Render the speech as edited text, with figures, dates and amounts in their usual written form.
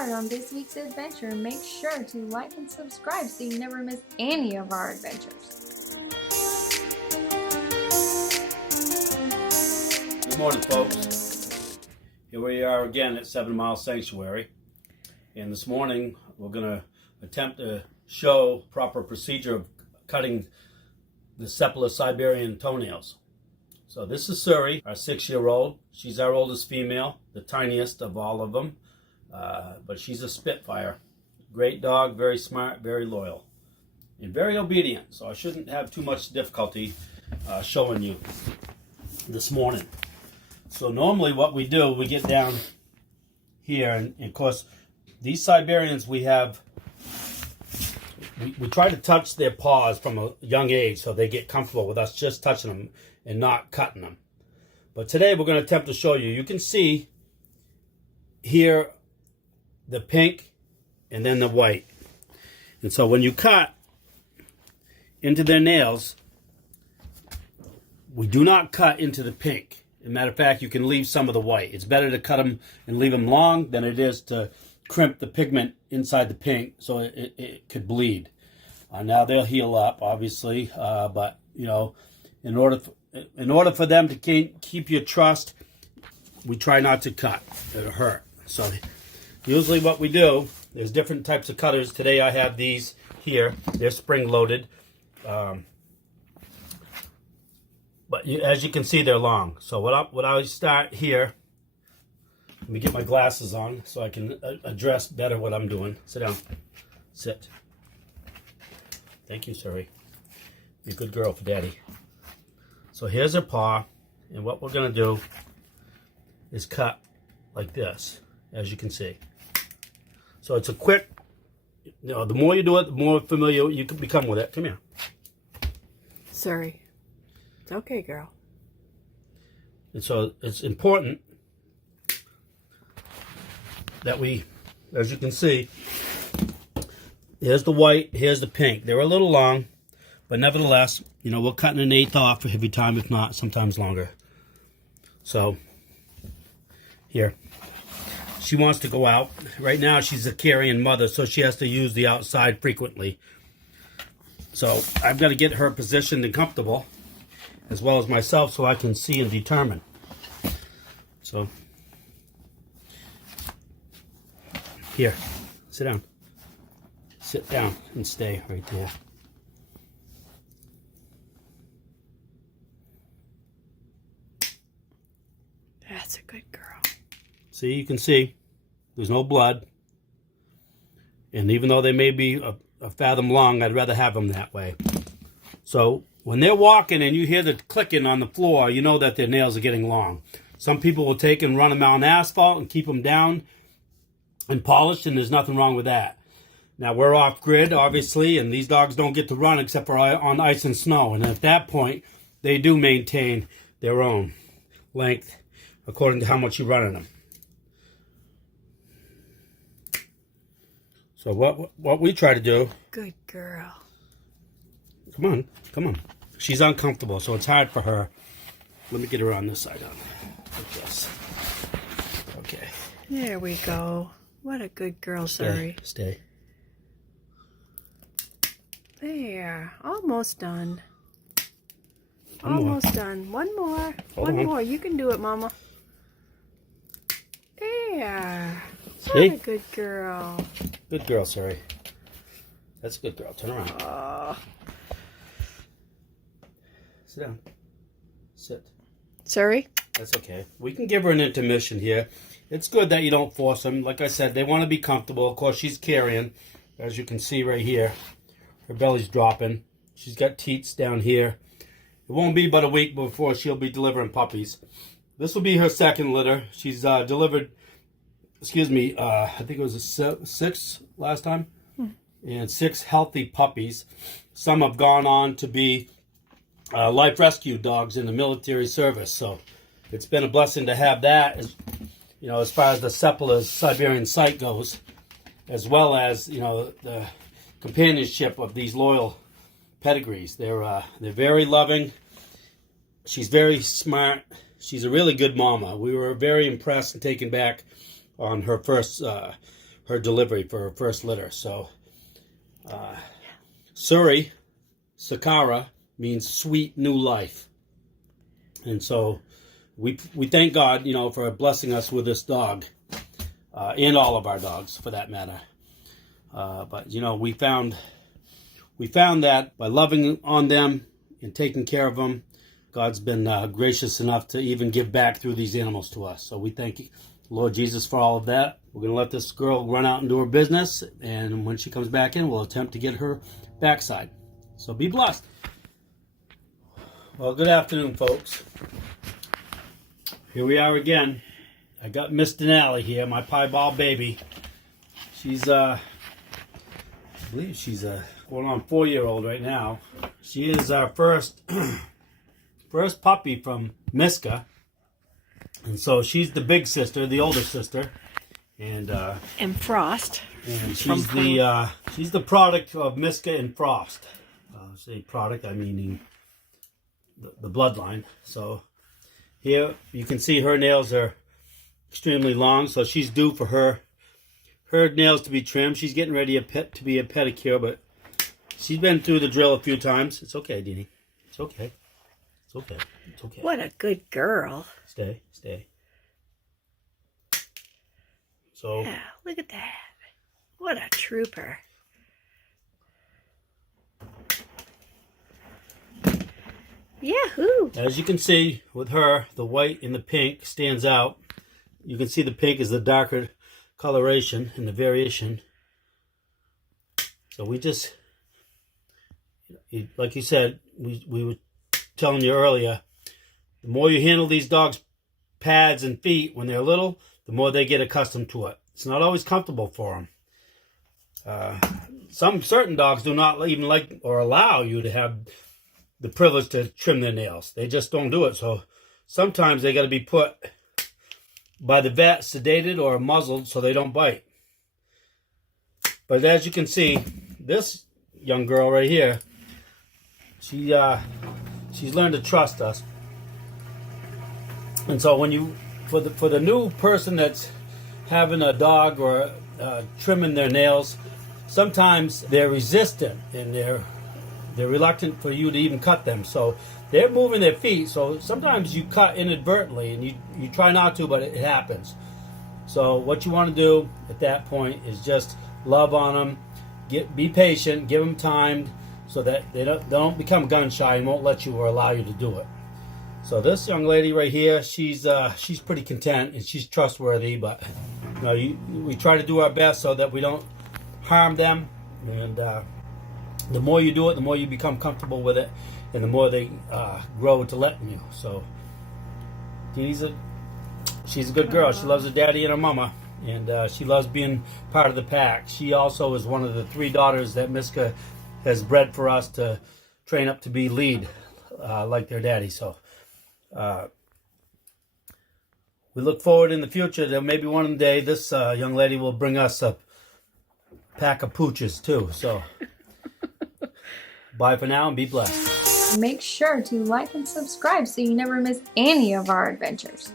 started on this week's adventure, make sure to like and subscribe so you never miss any of our adventures. Good morning, folks. Here we are again at 7 Mile Sanctuary. And this morning we're going to attempt to show proper procedure of cutting the Sepala Siberian toenails. So this is Suri, our 6-year-old. She's our oldest female, the tiniest of all of them. But she's a Spitfire. Great dog, very smart, very loyal, and very obedient. So I shouldn't have too much difficulty showing you this morning. So normally what we do, we get down here, and of course, these Siberians we try to touch their paws from a young age so they get comfortable with us just touching them and not cutting them. But today we're going to attempt to show you. You can see here the pink and then the white. And so when you cut into their nails, we do not cut into the pink. As a matter of fact, you can leave some of the white. It's better to cut them and leave them long than it is to crimp the pigment inside the pink so it could bleed. Now they'll heal up, obviously, but you know, in order for them to keep your trust, we try not to cut. It'll hurt. So usually what we do, there's different types of cutters. Today I have these here. They're spring loaded. But as you can see, they're long. So what I start here, let me get my glasses on so I can address better what I'm doing. Sit down. Sit. Thank you, Suri. You're a good girl for Daddy. So here's her paw, and what we're going to do is cut like this, as you can see. So it's a quick, you know, the more you do it, the more familiar you can become with it. Come here. Sorry. It's okay, girl. And so it's important that we, as you can see, here's the white, here's the pink. They're a little long, but nevertheless, you know, we're cutting 1/8 off every time, if not, sometimes longer. So, here. She wants to go out. Right now, she's a carrying mother, so she has to use the outside frequently. So, I've got to get her positioned and comfortable, as well as myself, so I can see and determine. So, here, sit down. Sit down and stay right there. That's a good girl. See, you can see there's no blood. And even though they may be a fathom long, I'd rather have them that way. So when they're walking and you hear the clicking on the floor, you know that their nails are getting long. Some people will take and run them on asphalt and keep them down and polished, and there's nothing wrong with that. Now, we're off-grid, obviously, and these dogs don't get to run except for on ice and snow. And at that point, they do maintain their own length according to how much you run on them. So what we try to do... Good girl. Come on, come on. She's uncomfortable, so it's hard for her. Let me get her on this side, like this. Okay. There we go. What a good girl, Suri. Stay. There. Almost done. One Almost more. done. One more. Hold One on. more. You can do it, Mama. There. See? What a good girl. Good girl, Suri. That's a good girl. Turn around. Oh. Sit down. Sit. Suri? That's okay. We can give her an intermission here. It's good that you don't force them. Like I said, they want to be comfortable. Of course, she's carrying, as you can see right here. Her belly's dropping. She's got teats down here. It won't be but a week before she'll be delivering puppies. This will be her second litter. She's delivered, I think it was 6 last time. And 6 healthy puppies. Some have gone on to be life rescue dogs in the military service. So it's been a blessing to have that, as far as the Sepala Siberian site goes, as well as, the companionship of these loyal pedigrees. They're very loving. She's very smart. She's a really good mama. We were very impressed and taken back on her her delivery for her first litter. So, Suri, Sakara, means sweet new life. And so we thank God, for blessing us with this dog, and all of our dogs for that matter. But we found that by loving on them and taking care of them, God's been gracious enough to even give back through these animals to us. So we thank Lord Jesus for all of that. We're going to let this girl run out and do her business, and when she comes back in, we'll attempt to get her backside. So be blessed. Well, good afternoon, folks. Here we are again. I got Miss Denali here, my piebald baby. She's, I believe she's a going on 4-year-old right now. She is our first puppy from Miska. And so she's the big sister, the older sister. And Frost. And she's the product of Miska and Frost. Say product, I mean the bloodline. So here you can see her nails are extremely long, so she's due for her nails to be trimmed. She's getting ready to be a pedicure, but she's been through the drill a few times. It's okay, Deanie. It's okay. It's okay. It's okay. What a good girl. Stay. So Yeah, look at that. What a trooper. Yahoo! As you can see with her, the white and the pink stands out. You can see the pink is the darker coloration and the variation. So we just, like you said, we were telling you earlier, the more you handle these dogs' pads and feet when they're little, the more they get accustomed to it. It's not always comfortable for them. Some certain dogs do not even like or allow you to have the privilege to trim their nails. They just don't do it. So sometimes they got to be put by the vet, sedated or muzzled so they don't bite. But as you can see, this young girl right here, she's learned to trust us. And so when for the new person that's having a dog or trimming their nails, sometimes they're resistant and they're reluctant for you to even cut them. So they're moving their feet. So sometimes you cut inadvertently and you try not to, but it happens. So what you want to do at that point is just love on them, be patient, give them time so that they don't become gun shy and won't let you or allow you to do it. So this young lady right here, she's pretty content and she's trustworthy, but we try to do our best so that we don't harm them. And the more you do it, the more you become comfortable with it, and the more they grow to letting you. So she's a good girl. She loves her daddy and her mama, and she loves being part of the pack. She also is one of the 3 daughters that Miska has bred for us to train up to be lead like their daddy. So we look forward in the future that maybe one day this young lady will bring us a pack of pooches too. So bye for now and be blessed. Make sure to like and subscribe so you never miss any of our adventures.